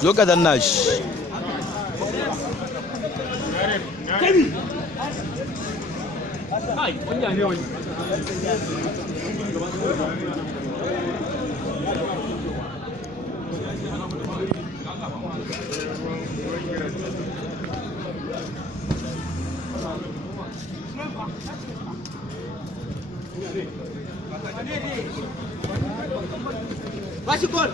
zo ka danna shi. Bashi gol.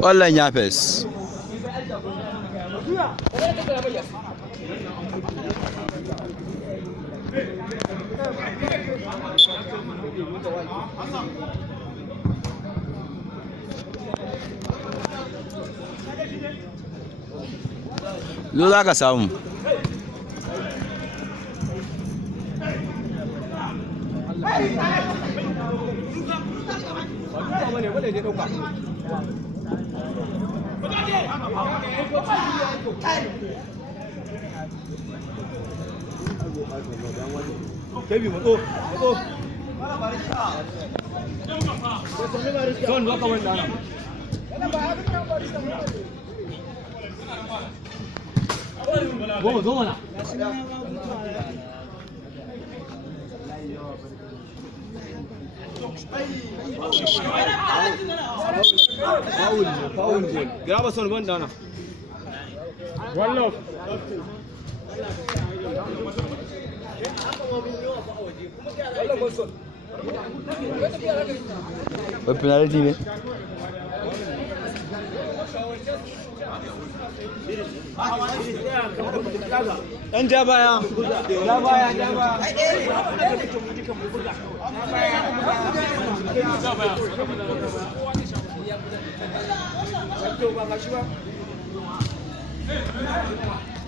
Wallan ya fes. Zo za ka samu. Kebi mato, mato. Son dua kawan dana. Go mana? Paul. Graba son ban dana. One love. Wai penalty ne? Dan ja baya. Ja baya.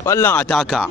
Wallan ataka.